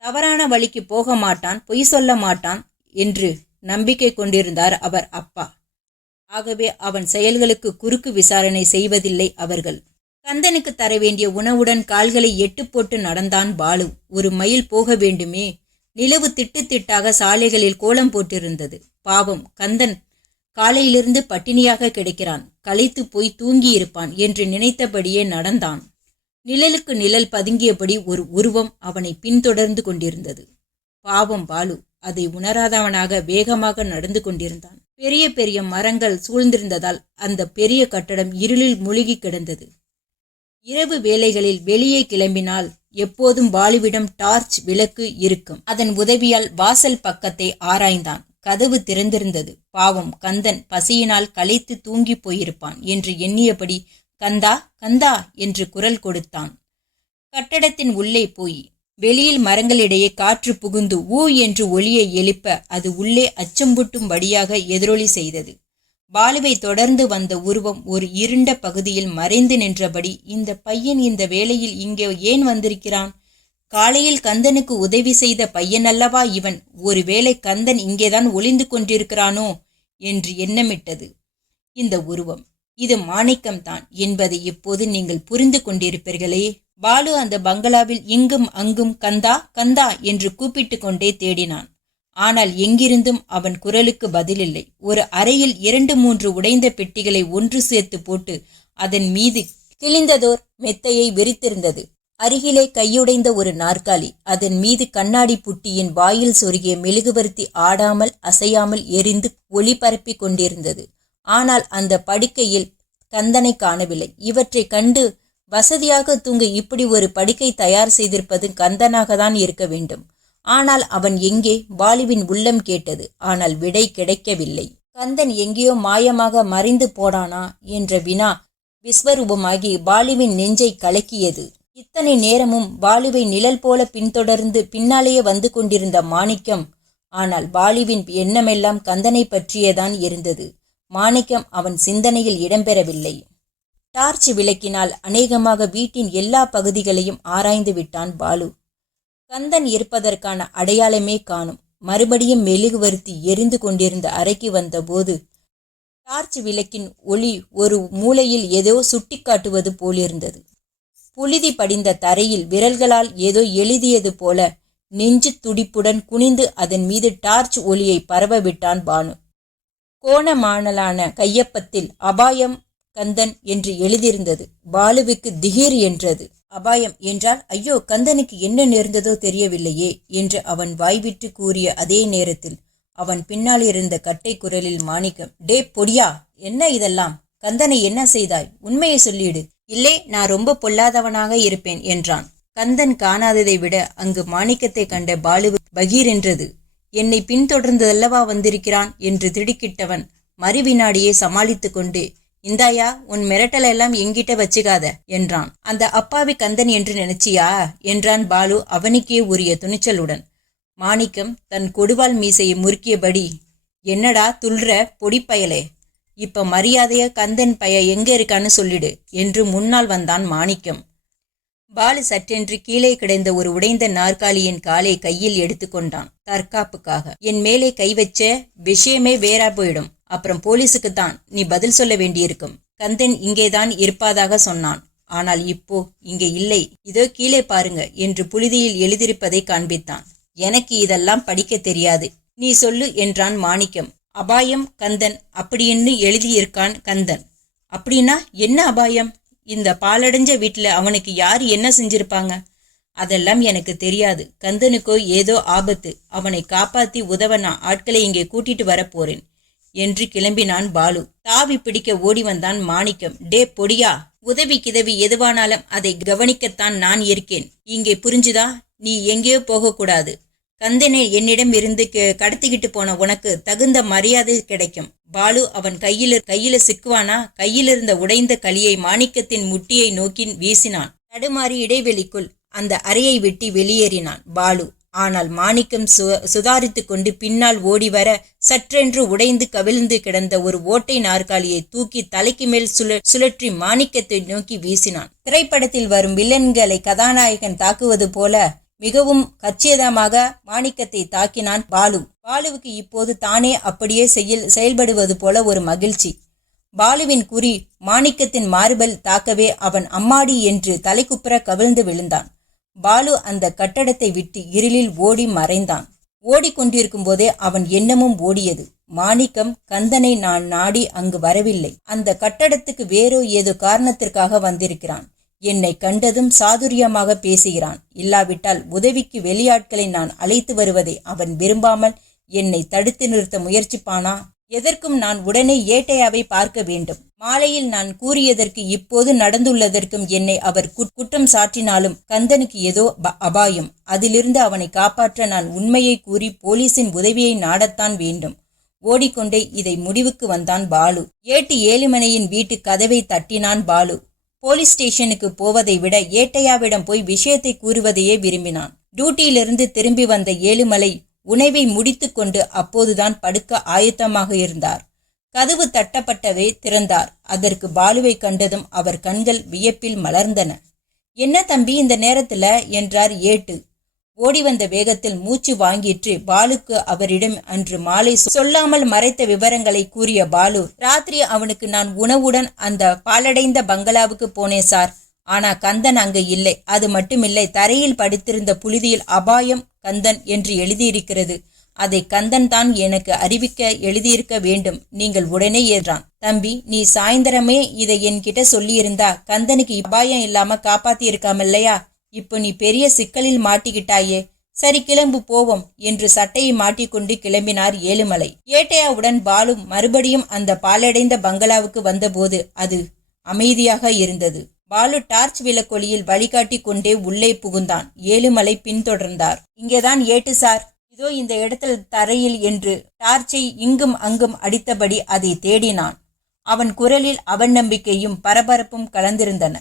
தவறான வழிக்கு போக மாட்டான், பொய் சொல்ல மாட்டான் என்று நம்பிக்கை கொண்டிருந்தார் அவர் அப்பா. ஆகவே அவன் செயல்களுக்கு குறுக்கு விசாரணை செய்வதில்லை அவர்கள். கந்தனுக்கு தர வேண்டிய உணவுடன் கால்களை 8 போட்டு நடந்தான் பாலு. 1 மைல் போக வேண்டுமே. நிலவு திட்டு திட்டாக சாலைகளில் கோலம் போட்டிருந்தது. பாவம், கந்தன் காலையிலிருந்து பட்டினியாக கிடைக்கிறான், களைத்து போய் தூங்கியிருப்பான் என்று நினைத்தபடியே நடந்தான். நிழலுக்கு நிழல் பதுங்கியபடி ஒரு உருவம் அவனை பின்தொடர்ந்து கொண்டிருந்தது. பாவம் பாலு அதை உணராதவனாக வேகமாக நடந்து கொண்டிருந்தான். பெரிய பெரிய மரங்கள் சூழ்ந்திருந்ததால் அந்த பெரிய கட்டடம் இருளில் மூழ்கி கிடந்தது. இரவு வேளைகளில் வெளியே கிளம்பினால் எப்போதும் பாலுவிடம் டார்ச் விளக்கு இருக்கும். அதன் உதவியால் வாசல் பக்கத்தை ஆராய்ந்தான். கதவு திறந்திருந்தது. பாவம், கந்தன் பசியினால் களைத்து தூங்கி போயிருப்பான் என்று எண்ணியபடி கந்தா கந்தா என்று குரல் கொடுத்தான். கட்டடத்தின் உள்ளே போய் வெளியில் மரங்களிடையே காற்று புகுந்து ஊ என்று ஒலியை எழுப்ப அது உள்ளே அச்சம்புட்டும்படியாக எதிரொலி செய்தது. பாலுவை தொடர்ந்து வந்த உருவம் ஒரு இருண்ட பகுதியில் மறைந்து நின்றபடி, இந்த பையன் இந்த வேளையில் இங்கே ஏன் வந்திருக்கிறான்? காலையில் கந்தனுக்கு உதவி செய்த பையனல்லவா இவன்? ஒருவேளை கந்தன் இங்கேதான் ஒளிந்து கொண்டிருக்கிறானோ என்று எண்ணமிட்டது இந்த உருவம். இது மாணிக்கம்தான் என்பதை இப்போது நீங்கள் புரிந்து கொண்டிருப்பீர்களே. பாலு அந்த பங்களாவில் இங்கும் அங்கும் கந்தா கந்தா என்று கூப்பிட்டு கொண்டே தேடினான். ஆனால் எங்கிருந்தும் அவன் குரலுக்கு பதிலில்லை. ஒரு அறையில் 2-3 உடைந்த பெட்டிகளை ஒன்று சேர்த்து போட்டு அதன் மீது கிழிந்ததோர் மெத்தையை விரித்திருந்தது. அருகிலே கையுடைந்த ஒரு நாற்காலி, அதன் மீது கண்ணாடி புட்டியின் வாயில் சொருகிய மெழுகுவர்த்தி ஆடாமல் அசையாமல் எரிந்து ஒளி பரப்பி கொண்டிருந்தது. ஆனால் அந்த படுக்கையில் கந்தனை காணவில்லை. இவற்றை கண்டு வசதியாக தூங்க இப்படி ஒரு படுக்கை தயார் செய்திருப்பது கந்தனாகத்தான் இருக்க வேண்டும். ஆனால் அவன் எங்கே? பாலுவின் உள்ளம் கேட்டது. ஆனால் விடை கிடைக்கவில்லை. கந்தன் எங்கேயோ மாயமாக மறைந்து போனானா என்ற வினா விஸ்வரூபமாகி பாலுவின் நெஞ்சை கலக்கியது. இத்தனை நேரமும் பாலுவை நிழல் போல பின்தொடர்ந்து பின்னாலேயே வந்து கொண்டிருந்த மாணிக்கம். ஆனால் பாலுவின் எண்ணமெல்லாம் கந்தனை பற்றியேதான் இருந்தது. மாணிக்கம் அவன் சிந்தனையில் இடம்பெறவில்லை. டார்ச் விளக்கினால் அநேகமாக வீட்டின் எல்லா பகுதிகளையும் ஆராய்ந்து விட்டான் பாலு. கந்தன் இருப்பதற்கான அடையாளமே காணும். மறுபடியும் மெழுகுவர்த்தி எரிந்து கொண்டிருந்த அறைக்கு வந்தபோது டார்ச் விளக்கின் ஒளி ஒரு மூலையில் ஏதோ சுட்டிக்காட்டுவது போலிருந்தது. புழுதி படிந்த தரையில் விரல்களால் ஏதோ எழுதியது போல நெஞ்சு துடிப்புடன் குனிந்து அதன் மீது டார்ச் ஒளியை பரவ விட்டான் பானு. கோணமானலான கையப்பத்தில் அபாயம் கந்தன் என்று எழுதியிருந்தது. பாலுவுக்கு திகீர் என்றது. அபாயம் என்றால் ஐயோ, கந்தனுக்கு என்ன நேர்ந்ததோ தெரியவில்லையே என்று அவன் வாய்விட்டு கூறிய அதே நேரத்தில் அவன் பின்னால் இருந்த கட்டை குரலில் மாணிக்கம், டே பொடியா, என்ன இதெல்லாம்? கந்தனை என்ன செய்தாய்? உண்மையை சொல்லிடு. இல்லை, நான் ரொம்ப பொல்லாதவனாக இருப்பேன் என்றான். கந்தன் காணாததை விட அங்கு மாணிக்கத்தை கண்ட பாலுவு பகீர் என்றது. என்னை பின்தொடர்ந்ததல்லவா வந்திருக்கிறான் என்று திடுக்கிட்டவன் மறுவினாடியே சமாளித்து கொண்டு, இந்தாயா, உன் மிரட்டலெல்லாம் எங்கிட்ட வச்சுக்காத என்றான். அந்த அப்பாவி கந்தன் என்று நினைச்சியா என்றான் பாலு அவனுக்கே உரிய துணிச்சலுடன். மாணிக்கம் தன் கொடுவால் மீசையை முறுக்கியபடி, என்னடா துள்ற பொடிப்பயலே, இப்ப மரியாதைய கந்தன் பைய எங்க இருக்கான்னு சொல்லிடு என்று முன்னால் வந்தான் மாணிக்கம். பாலு சற்றென்று கீழே கிடந்த ஒரு உடைந்த நாற்காலியின் காலை கையில் எடுத்துக்கொண்டான் தற்காப்புக்காக. என் மேலே கை வச்ச விஷயமே வேறா போயிடும். அப்புறம் போலீஸுக்குத்தான் நீ பதில் சொல்ல வேண்டியிருக்கும். கந்தன் இங்கேதான் இருப்பதாக சொன்னான். ஆனால் இப்போ இங்கே இல்லை. இதோ கீழே பாருங்க என்று புழுதியில் எழுதியிருப்பதை காண்பித்தான். எனக்கு இதெல்லாம் படிக்க தெரியாது, நீ சொல்லு என்றான் மாணிக்கம். அபாயம் கந்தன் அப்படின்னு எழுதியிருக்கான் கந்தன். அப்படின்னா என்ன அபாயம்? இந்த பாலடைஞ்ச வீட்டுல அவனுக்கு யார் என்ன செஞ்சிருப்பாங்க? அதெல்லாம் எனக்கு தெரியாது. கந்தனுக்கோ ஏதோ ஆபத்து. அவனை காப்பாத்தி உதவ நான் ஆட்களை இங்கே கூட்டிட்டு வர போறேன் என்று கிளம்பினான் பாலு. தாவி பிடிக்க ஓடி வந்தான் மாணிக்கம். டே பொடியா, உதவி கிதவி எதுவானாலும் அதை கவனிக்கத்தான் நான் இருக்கேன். இங்கே புரிஞ்சுதா? நீ எங்கேயோ போகக்கூடாது. கந்தனை என்னிடம் இருந்து கடத்திக்கிட்டு போன உனக்கு தகுந்த மரியாதை கிடைக்கும். பாலு அவன் கையில சிக்குவானா? கையிலிருந்த உடைந்த களியை மாணிக்கத்தின் முட்டியை நோக்கி வீசினான். தடுமாறி இடைவெளிக்குள் அந்த அறையை விட்டு வெளியேறினான் பாலு. ஆனால் மாணிக்கம் சுதாரித்து கொண்டு பின்னால் ஓடி வர சற்றென்று உடைந்து கவிழ்ந்து கிடந்த ஒரு ஓட்டை நாற்காலியை தூக்கி தலைக்கு மேல் சுழற்றி மாணிக்கத்தை நோக்கி வீசினான். திரைப்படத்தில் வரும் வில்லன்களை கதாநாயகன் தாக்குவது போல மிகவும் கச்சிதமாக மாணிக்கத்தை தாக்கினான் பாலு. பாலுவுக்கு இப்போது தானே அப்படியே செயல்படுவது போல ஒரு மகிழ்ச்சி. பாலுவின் குறி மாணிக்கத்தின் மார்பல் தாக்கவே அவன் அம்மாடி என்று தலைக்குப்புற கவிழ்ந்து விழுந்தான். பாலு அந்த கட்டடத்தை விட்டு இருளில் ஓடி மறைந்தான். ஓடிக்கொண்டிருக்கும் போதே அவன் எண்ணமும் ஓடியது. மாணிக்கம் கந்தனை நான் நாடி அங்கு வரவில்லை. அந்த கட்டடத்துக்கு வேறோ ஏதோ காரணத்திற்காக வந்திருக்கிறான். என்னை கண்டதும் சாதுரியமாக பேசுகிறான். இல்லாவிட்டால் உதவிக்கு வெளியாட்களை நான் அழைத்து வருவதை அவன் விரும்பாமல் என்னை தடுத்து நிறுத்த முயற்சிப்பானா? எதற்கும் நான் உடனே ஏட்டையாவை பார்க்க வேண்டும். மாலையில் நான் கூறியதற்கு இப்போது நடந்துள்ளதற்கும் என்னை அவர் குற்றம் சாட்டினாலும் கந்தனுக்கு ஏதோ அபாயம். அதிலிருந்து அவனை காப்பாற்ற நான் உண்மையை கூறி போலீசின் உதவியை நாடத்தான் வேண்டும். ஓடிக்கொண்டே இதை முடிவுக்கு வந்தான் பாலு. ஏட்டு ஏழுமலையின் வீட்டு கதவை தட்டினான் பாலு. போலீஸ் ஸ்டேஷனுக்கு போவதை விட ஏட்டையாவிடம் போய் விஷயத்தை கூறுவதையே விரும்பினான். டியூட்டியிலிருந்து திரும்பி வந்த ஏழுமலை உணவை முடித்து கொண்டு அப்போதுதான் படுக்க ஆயத்தமாக இருந்தார். கதவு தட்டப்பட்டவே திறந்தார். அதற்கு பாலுவை கண்டதும் அவர் கண்கள் வியப்பில் மலர்ந்தன. என்ன தம்பி இந்த நேரத்துல என்றார் ஏட்டு. ஓடி வந்த வேகத்தில் மூச்சு வாங்கிற்று பாலுக்கு. அவரிடம் அன்று மாலை சொல்லாமல் மறைத்த விவரங்களை கூறிய பாலு, ராத்திரி அவனுக்கு நான் உணவுடன் அந்த பாலடைந்த பங்களாவுக்கு போனேன் சார். ஆனா கந்தன் அங்க இல்லை. அது மட்டுமில்லை, தரையில் படுத்திருந்த புழுதியில் அபாயம் கந்தன் என்று எழுதியிருக்கிறது. அதை கந்தன் தான் எனக்கு அறிவிக்க எழுதியிருக்க வேண்டும். நீங்கள் உடனே ஏறான். தம்பி, நீ சாயந்தரமே இதை என்கிட்ட சொல்லியிருந்தா கந்தனுக்கு அபாயம் இல்லாம காப்பாத்தி இருக்காமல்லையா? இப்போ நீ பெரிய சிக்கலில் மாட்டிக்கிட்டாயே. சரி கிளம்பு போவோம் என்று சட்டையை மாட்டிக்கொண்டு கிளம்பினார் ஏழுமலை. ஏட்டையாவுடன் பாலு மறுபடியும் அந்த பாலடைந்த பங்களாவுக்கு வந்தபோது அது அமைதியாக இருந்தது. பாலு டார்ச் விளக்கொலியில் வழிகாட்டி கொண்டே உள்ளே புகுந்தான். ஏழுமலை பின்தொடர்ந்தார். இங்கேதான் ஏட்டு சார், இதோ இந்த இடத்தில் தரையில் என்று டார்ச்சை இங்கும் அங்கும் அடித்தபடி அதை தேடினான். அவன் குரலில் அவநம்பிக்கையும் பரபரப்பும் கலந்திருந்தன.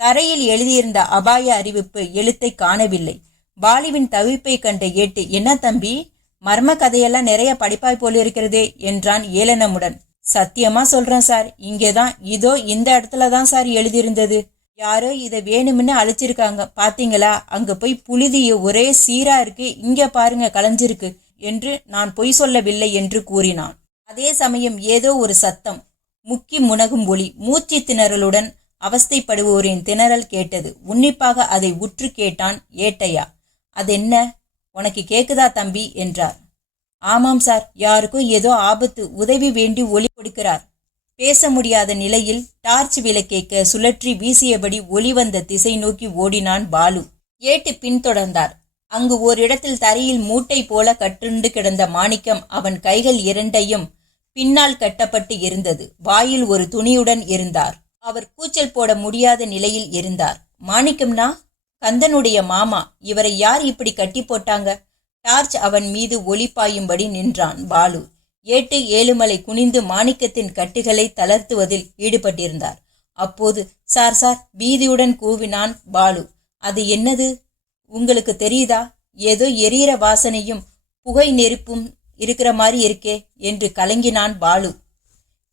தரையில் எழுதியிருந்த அபாய அறிவிப்பு எழுத்தை காணவில்லை. பாலுவின் தவிப்பை கண்ட ஏட்டு, என்ன தம்பி, மர்ம கதையெல்லாம் நிறைய படிப்பாய் போலிருக்கிறதே என்றான் ஏளனமுடன். சத்தியமா சொல்றேன் சார், இங்கேதான், இதோ இந்த இடத்துலதான் சார் எழுதியிருந்தது. யாரோ இதை வேணும்னு அழைச்சிருக்காங்க பாத்தீங்களா? அங்க போய் புழுதிய ஒரே சீரா இருக்கு, இங்க பாருங்க கலைஞ்சிருக்கு என்று நான் பொய் சொல்லவில்லை என்று கூறினான். அதே சமயம் ஏதோ ஒரு சத்தம், முக்கி முனகும் ஒளி, மூச்சு திணறலுடன் அவஸ்தைப்படுவோரின் திணறல் கேட்டது. உன்னிப்பாக அதை உற்று கேட்டான் ஏட்டையா. அதென்ன, உனக்கு கேக்குதா தம்பி என்றார். ஆமாம் சார், யாருக்கும் ஏதோ ஆபத்து, உதவி வேண்டி ஒலி கொடுக்கிறார். பேச முடியாத நிலையில் டார்ச் விளக்கேக்க சுழற்றி வீசியபடி ஒளி வந்த திசை நோக்கி ஓடினான் பாலு. ஏட்டு பின்தொடர்ந்தார். அங்கு ஓரிடத்தில் தரையில் மூட்டை போல கட்டுண்டு கிடந்த மாணிக்கம் அவன் கைகள் இரண்டையும் பின்னால் கட்டப்பட்டு இருந்தது. வாயில் ஒரு துணியுடன் இருந்தார். அவர் கூச்சல் போட முடியாத நிலையில் இருந்தார். மாணிக்கம்னா கந்தனுடைய மாமா. இவரை யார் இப்படி கட்டி போட்டாங்க? டார்ச் அவன் மீது ஒளி பாயும்படி நின்றான் பாலு. ஏட்டு ஏழுமலை குனிந்து மாணிக்கத்தின் கட்டுகளை தளர்த்துவதில் ஈடுபட்டிருந்தார். அப்போது சார் சார் பீதியுடன் கூவினான் பாலு. அது என்னது உங்களுக்கு தெரியுதா? ஏதோ எரியிற வாசனையும் புகை நெருப்பும் இருக்கிற மாதிரி இருக்கே என்று கலங்கினான் பாலு.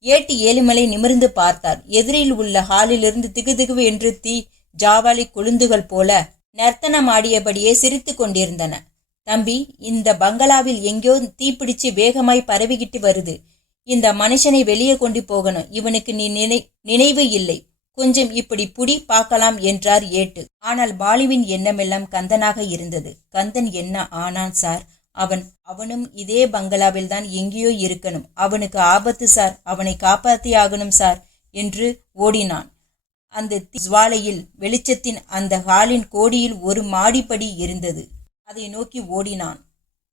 ஏட்டு ஏழுமலை நிமிர்ந்து பார்த்தார். எதிரில் உள்ள ஹாலிலிருந்து திகுதிகு என்று தீ ஜாவாலி கொழுந்துகள் போல நர்த்தனமாடியபடியே சிரித்து கொண்டிருந்தன. தம்பி, இந்த பங்களாவில் எங்கேயோ தீப்பிடிச்சு வேகமாய் பரவிக்கிட்டு வருது. இந்த மனுஷனை வெளியே கொண்டு போகணும். இவனுக்கு நீ நினைவு இல்லை. கொஞ்சம் இப்படி புடி பார்க்கலாம் என்றார் ஏட்டு. ஆனால் பாலுவின் எண்ணமெல்லாம் கந்தனாக இருந்தது. கந்தன் என்ன ஆனான் சார்? அவனும் இதே பங்களாவில் தான் எங்கேயோ இருக்கணும். அவனுக்கு ஆபத்து சார், அவனை காப்பாத்தி ஆகணும் சார் என்று ஓடினான். அந்த ஜுவாலையில் வெளிச்சத்தின் அந்த ஹாலின் கோடியில் ஒரு மாடிப்படி இருந்தது. அதை நோக்கி ஓடினான்.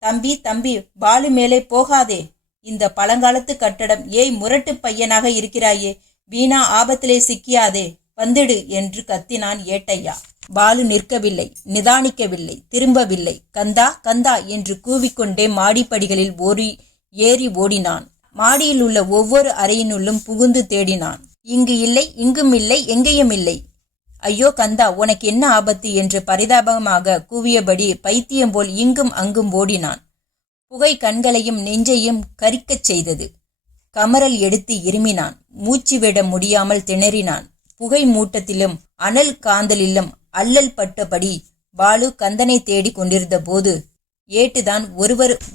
தம்பி தம்பி, பாலு மேலே போகாதே. இந்த பழங்காலத்து கட்டடம், ஏய் முரட்டு பையனாக இருக்கிறாயே, வீணா ஆபத்திலே சிக்கியாதே, வந்துடு என்று கத்தினான் ஏட்டையா. பாலு நிற்கவில்லை, நிதானிக்கவில்லை, திரும்பவில்லை. கந்தா கந்தா என்று கூவிக்கொண்டே மாடிப்படிகளில் ஏறி ஓடினான். மாடியில் உள்ள ஒவ்வொரு அறையினுள்ளும் புகுந்து தேடினான். இங்கு இல்லை, இங்கும் இல்லை, எங்கேயும் இல்லை. ஐயோ கந்தா, உனக்கு என்ன ஆபத்து என்று பரிதாபமாக கூவியபடி பைத்தியம் போல் இங்கும் அங்கும் ஓடினான். புகை கண்களையும் நெஞ்சையும் கரிக்கச் செய்தது. கமரல் எடுத்து இருமினான். மூச்சு விட முடியாமல் திணறினான். புகை மூட்டத்திலும் அனல் காந்தலிலும் அல்லல் பட்டபடி பாலு கந்தனை தேடி கொண்டிருந்த போது ஏட்டுதான்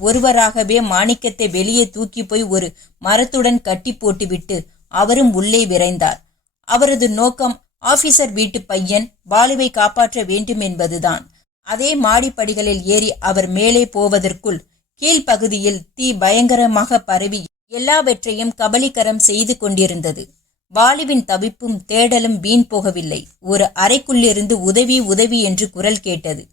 ஒருவராகவே மாணிக்கத்தை வெளியே தூக்கி போய் ஒரு மரத்துடன் கட்டி போட்டுவிட்டு அவரும் உள்ளே விரைந்தார். அவரது நோக்கம் ஆபீசர் வீட்டு பையன் பாலுவை காப்பாற்ற வேண்டும் என்பதுதான். அதே மாடிப்படிகளில் ஏறி அவர் மேலே போவதற்குள் கீழ்ப்பகுதியில் தீ பயங்கரமாக பரவி எல்லாவற்றையும் கபலீகரம் செய்து கொண்டிருந்தது. பாலுவின் தவிப்பும் தேடலும் வீண் போகவில்லை. ஒரு அறைக்குள்ளிருந்து உதவி உதவி என்று குரல் கேட்டது.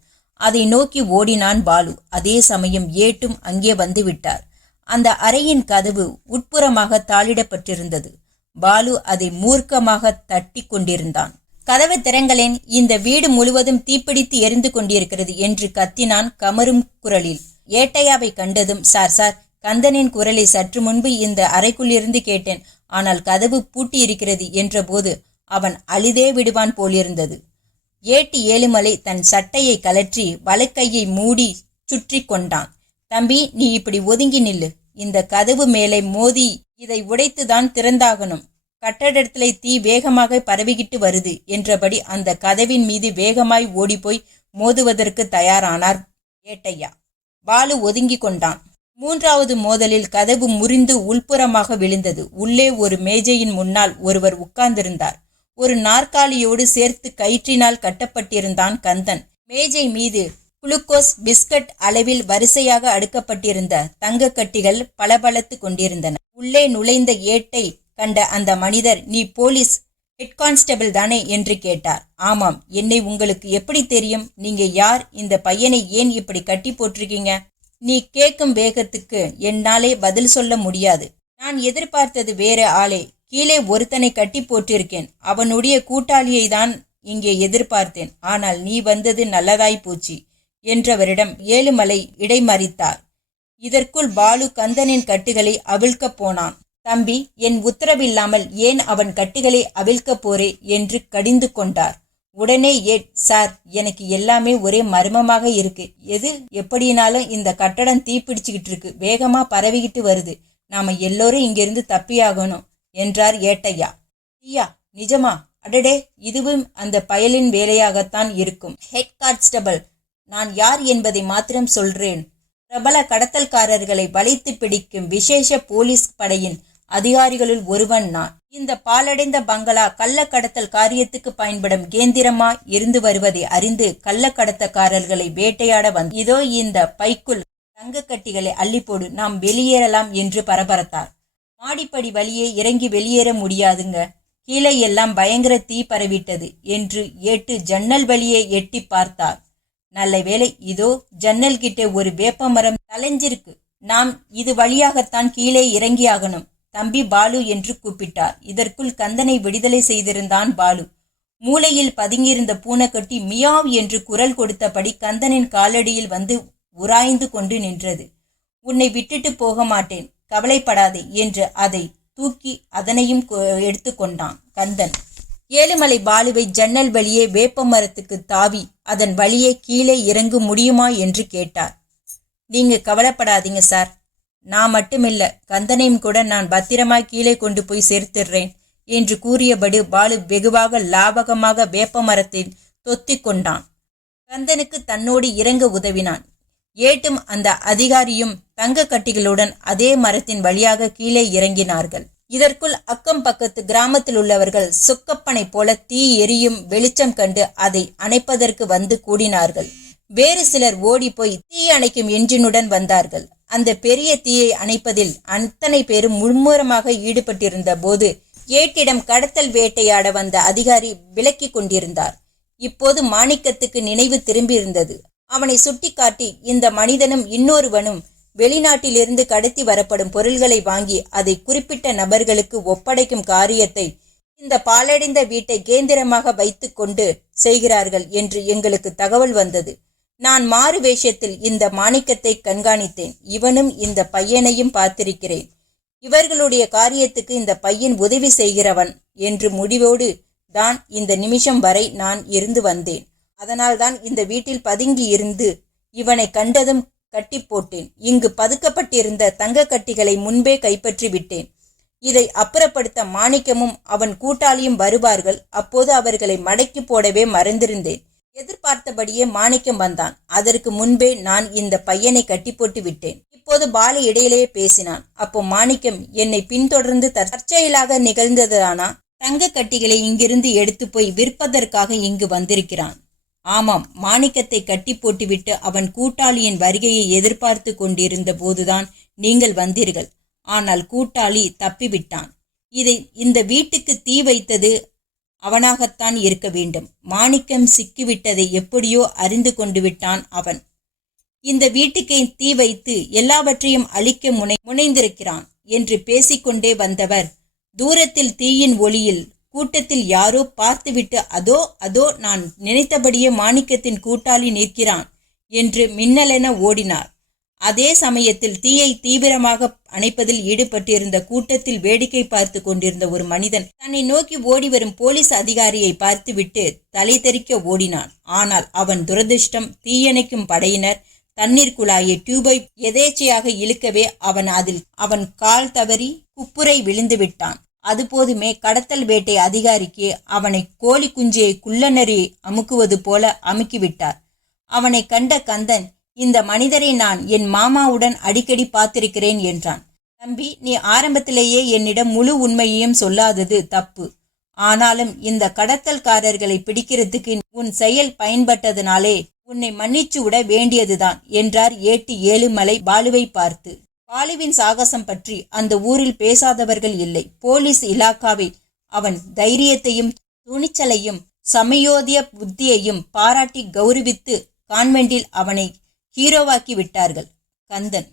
அதை நோக்கி ஓடினான் பாலு. அதே சமயம் ஏட்டும் அங்கே வந்து விட்டார். அந்த அறையின் கதவு உட்புறமாக தாளிடப்பட்டிருந்தது. பாலு அதை மூர்க்கமாக தட்டி கொண்டிருந்தான். கதவு திறங்களேன், இந்த வீடு முழுவதும் தீப்பிடித்து எரிந்து கொண்டிருக்கிறது என்று கத்தினான் கமரும் குரலில். ஏட்டையாவை கண்டதும், சார், கந்தனின் குரலை சற்று முன்பு இந்த அறைக்குள்ளிருந்து கேட்டேன். ஆனால் கதவு பூட்டி இருக்கிறது என்றபோது அவன் அழுதே விடுவான் போலிருந்தது. ஏட்டு ஏழுமலை தன் சட்டையை கலற்றி வலக்கையை மூடி சுற்றி கொண்டான். தம்பி, நீ இப்படி ஒதுங்கி நில்லு. இந்த கதவு மேலே மோதி இதை உடைத்துதான் திறந்தாகணும். கட்டடத்திலே தீ வேகமாக பரவிக்கிட்டு வருது என்றபடி அந்த கதவின் மீது வேகமாய் ஓடிப்போய் மோதுவதற்கு தயாரானார் ஏட்டையா. பாலு ஒதுங்கி கொண்டான். மூன்றாவது மோதலில் கதவு முறிந்து உள்புறமாக விழுந்தது. உள்ளே ஒரு மேஜையின் முன்னால் ஒருவர் உட்கார்ந்திருந்தார். ஒரு நாற்காலியோடு சேர்த்து கயிற்றினால் கட்டப்பட்டிருந்தான் கந்தன். மேஜை மீது குளுக்கோஸ் பிஸ்கட் அளவில் வரிசையாக அடுக்கப்பட்டிருந்த தங்க கட்டிகள் பளபளத்து கொண்டிருந்தன. உள்ளே நுழைந்த ஏட்டை கண்ட அந்த மனிதர், நீ போலீஸ் ஹெட் கான்ஸ்டபிள் தானே என்று கேட்டார். ஆமாம். என்னை உங்களுக்கு எப்படி தெரியும்? நீங்க யார்? இந்த பையனை ஏன் இப்படி கட்டி போட்டிருக்கீங்க? நீ கேட்கும் வேகத்துக்கு என்னாலே பதில் சொல்ல முடியாது. நான் எதிர்பார்த்தது வேற ஆளே. கீழே ஒருத்தனை கட்டி போட்டிருக்கேன். அவனுடைய கூட்டாளியை தான் இங்கே எதிர்பார்த்தேன். ஆனால் நீ வந்தது நல்லதாய் போச்சு என்றவரிடம் ஏழுமலை இடைமறித்தார். இதற்குள் பாலு கந்தனின் கட்டுகளை அவிழ்க்கப் போனான். தம்பி, என் உத்தரவில்லாமல் ஏன் அவன் கட்டுகளை அவிழ்க்க போறே என்று கடிந்து கொண்டார். உடனே சார், எனக்கு எல்லாமே ஒரே மர்மமாக இருக்கு. எது எப்படினாலும் இந்த கட்டடம் தீப்பிடிச்சுக்கிட்டு இருக்கு, வேகமா பரவிக்கிட்டு வருது. நாம எல்லோரும் இங்கிருந்து தப்பியாகணும் என்றார் ஏட்டையா. ஐயா, நிஜமா? அடடே, இதுவும் அந்த பயலின் வேலையாகத்தான் இருக்கும். ஹெட் கான்ஸ்டபிள், நான் யார் என்பதை மாத்திரம் சொல்றேன். பிரபல கடத்தல்காரர்களை வளைத்து பிடிக்கும் விசேஷ போலீஸ் படையின் அதிகாரிகளுள் ஒருவன் நான். இந்த பாலடைந்த பங்களா கள்ளக்கடத்தல் காரியத்துக்கு பயன்படும் கேந்திரமா இருந்து வருவதை அறிந்து கள்ளக்கடத்தக்காரர்களை வேட்டையாட வந்து, இதோ இந்த பைக்குள் தங்க கட்டிகளை அள்ளி போடு, நாம் வெளியேறலாம் என்று பரபரத்தார். மாடிப்படி வழியே இறங்கி வெளியேற முடியாதுங்க, கீழே எல்லாம் பயங்கர தீ பரவிட்டது என்று ஏட்டு ஜன்னல் வழியே எட்டி பார்த்தார். நல்ல வேளை, இதோ ஜன்னல் கிட்டே ஒரு வேப்ப மரம் தலைஞ்சிருக்கு. நாம் இது வழியாகத்தான் கீழே இறங்கி ஆகணும். தம்பி பாலு என்று கூப்பிட்டார். இதற்குள் கந்தனை விடுதலை செய்திருந்தான் பாலு. மூலையில் பதுங்கியிருந்த பூனைக்கட்டி மியாவ் என்று குரல் கொடுத்தபடி கந்தனின் காலடியில் வந்து உராய்ந்து கொண்டு நின்றது. உன்னை விட்டுட்டு போக மாட்டேன், கவலைப்படாதே என்று அதை தூக்கி அதனையும் எடுத்து கொண்டான் கந்தன். ஏழுமலை பாலுவை ஜன்னல் வழியே வேப்ப மரத்துக்கு தாவி அதன் வழியே கீழே இறங்க முடியுமா என்று கேட்டார். நீங்க கவலைப்படாதீங்க சார், நான் மட்டுமில்ல, கந்தனையும் கூட நான் பத்திரமாய் கீழே கொண்டு போய் சேர்த்துடுறேன் என்று கூறியபடி பாலு வெகுவாக லாபகமாக வேப்ப மரத்தில் தொத்தி கொண்டான். கந்தனுக்கு தன்னோடு இறங்க உதவினான். ஏட்டும் அந்த அதிகாரியும் தங்க கட்டிகளுடன் அதே மரத்தின் வழியாக கீழே இறங்கினார்கள். இதற்குள் அக்கம் பக்கத்து கிராமத்தில் உள்ளவர்கள் சொக்கப்பனை போல தீ எரியும் வெளிச்சம் கண்டு அதை அணைப்பதற்கு வந்து கூடினார்கள். வேறு சிலர் ஓடி போய் தீ அணைக்கும் என்ஜினுடன் வந்தார்கள். அந்த பெரிய தீயை அணைப்பதில் அத்தனை பேரும் மும்முரமாக ஈடுபட்டிருந்த போது ஏட்டிடம் கடத்தல் வேட்டையாட வந்த அதிகாரி விலக்கி கொண்டிருந்தார். இப்போது மாணிக்கத்துக்கு நினைவு திரும்பியிருந்தது. அவனை சுட்டிக்காட்டி, இந்த மனிதனும் இன்னொருவனும் வெளிநாட்டிலிருந்து கடத்தி வரப்படும் பொருள்களை வாங்கி அதை குறிப்பிட்ட நபர்களுக்கு ஒப்படைக்கும் காரியத்தை இந்த பாழடைந்த வீட்டை கேந்திரமாக வைத்து கொண்டு செய்கிறார்கள் என்று எங்களுக்கு தகவல் வந்தது. நான் மாறு வேஷத்தில் இந்த மாணிக்கத்தை கண்காணித்தேன். இவனும் இந்த பையனையும் பார்த்திருக்கிறேன். இவர்களுடைய காரியத்துக்கு இந்த பையன் உதவி செய்கிறவன் என்று முடிவோடு தான் இந்த நிமிஷம் வரை நான் இருந்து வந்தேன். அதனால்தான் இந்த வீட்டில் பதுங்கி இருந்து இவனை கண்டதும் கட்டி போட்டேன். இங்கு பதுக்கப்பட்டிருந்த தங்க கட்டிகளை முன்பே கைப்பற்றி விட்டேன். இதை அப்புறப்படுத்த மாணிக்கமும் அவன் கூட்டாளியும் வருவார்கள். அப்போது அவர்களை மடக்கி போடவே மறந்திருந்தேன். எதிர்பார்த்தபடியே மாணிக்கம் வந்தான். அதற்கு முன்பே நான் இந்த பையனை கட்டி போட்டு விட்டேன். இப்போது பாலு இடையிலேயே பேசினான். அப்போ மாணிக்கம், என்னை பின்தொடர்ந்து தற்செயலாக நிகழ்ந்ததானா? தங்க கட்டிகளை இங்கிருந்து எடுத்து போய் விற்பதற்காக இங்கு வந்திருக்கிறான். ஆமாம், மாணிக்கத்தை கட்டி போட்டுவிட்டு அவன் கூட்டாளியின் வருகையை எதிர்பார்த்து கொண்டிருந்த போதுதான் நீங்கள் வந்தீர்கள். ஆனால் கூட்டாளி தப்பிவிட்டான். இந்த வீட்டுக்கு தீ வைத்தது அவனாகத்தான் இருக்க வேண்டும். மாணிக்கம் சிக்கிவிட்டதை எப்படியோ அறிந்து கொண்டு விட்டான் அவன். இந்த வீட்டுக்கே தீ வைத்து எல்லாவற்றையும் அழிக்க முனைந்திருக்கிறான் என்று பேசிக்கொண்டே வந்தவர், தூரத்தில் தீயின் ஒளியில் கூட்டத்தில் யாரோ பார்த்துவிட்டு, அதோ அதோ நான் நினைத்தபடியே மாணிக்கத்தின் கூட்டாளி நிற்கிறான் என்று மின்னலென ஓடினார். அதே சமயத்தில் தீயை தீவிரமாக அணைப்பதில் ஈடுபட்டிருந்த கூட்டத்தில் வேடிக்கை பார்த்து கொண்டிருந்த ஒரு மனிதன் தன்னை நோக்கி ஓடி வரும் போலீஸ் அதிகாரியை பார்த்துவிட்டு தலை தெறிக்க ஓடினான். ஆனால் அவன் துரதிர்ஷ்டம், தீயணைக்கும் படையினர் தண்ணீர் குழாயை டியூபை எதேச்சையாக இழுக்கவே அவன் கால் தவறி குப்புரை விழுந்து விட்டான். அதுபோதுமே கடத்தல் வேட்டை அதிகாரிக்கு அவனை கோழி குஞ்சியை குள்ளநரி அமுக்குவது போல அமுக்கிவிட்டார். அவனை கண்ட கந்தன், இந்த மனிதரை நான் என் மாமாவுடன் அடிக்கடி பார்த்திருக்கிறேன் என்றான். தம்பி, நீ ஆரம்பத்திலேயே என்னிடம் முழு உண்மையையும் சொல்லாதது தப்பு. ஆனாலும் இந்த கடத்தல்காரர்களை பிடிக்கிறதுக்கு உன் செயல் பயன்பட்டதனாலே உன்னை மன்னிச்சு விட வேண்டியதுதான் என்றார் ஏட்டு ஏழுமலை பாலுவை பார்த்து. பாலுவின் சாகசம் பற்றி அந்த ஊரில் பேசாதவர்கள் இல்லை. போலீஸ் இலாக்காவை அவன் தைரியத்தையும் துணிச்சலையும் சமயோதிய புத்தியையும் பாராட்டி கௌரவித்து கான்வென்டில் அவனை ஹீரோவாக்கி விட்டார்கள். கந்தன்,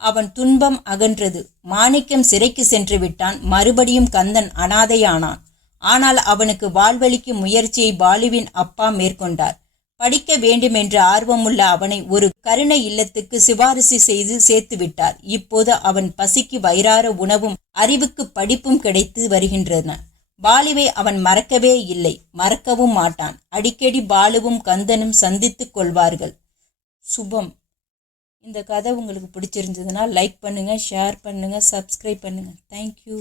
அவன் துன்பம் அகன்றது. மாணிக்கம் சிறைக்கு சென்று விட்டான். மறுபடியும் கந்தன் அனாதையானான். ஆனால் அவனுக்கு வாழ்வளிக்கும் முயற்சியை பாலுவின் அப்பா மேற்கொண்டார். படிக்க வேண்டுமென்ற ஆர்வமுள்ள அவனை ஒரு கருணை இல்லத்துக்கு சிபாரிசு செய்து சேர்த்து விட்டார். இப்போது அவன் பசிக்கு வயிறார உணவும் அறிவுக்கு படிப்பும் கிடைத்து வருகின்றன. பாலுவை அவன் மறக்கவே இல்லை, மறக்கவும் மாட்டான். அடிக்கடி பாலுவும் கந்தனும் சந்தித்துக் கொள்வார்கள். சுபம். இந்த கதை உங்களுக்கு பிடிச்சிருந்ததுன்னா லைக் பண்ணுங்க, ஷேர் பண்ணுங்க, சப்ஸ்கிரைப் பண்ணுங்க. தேங்க்யூ.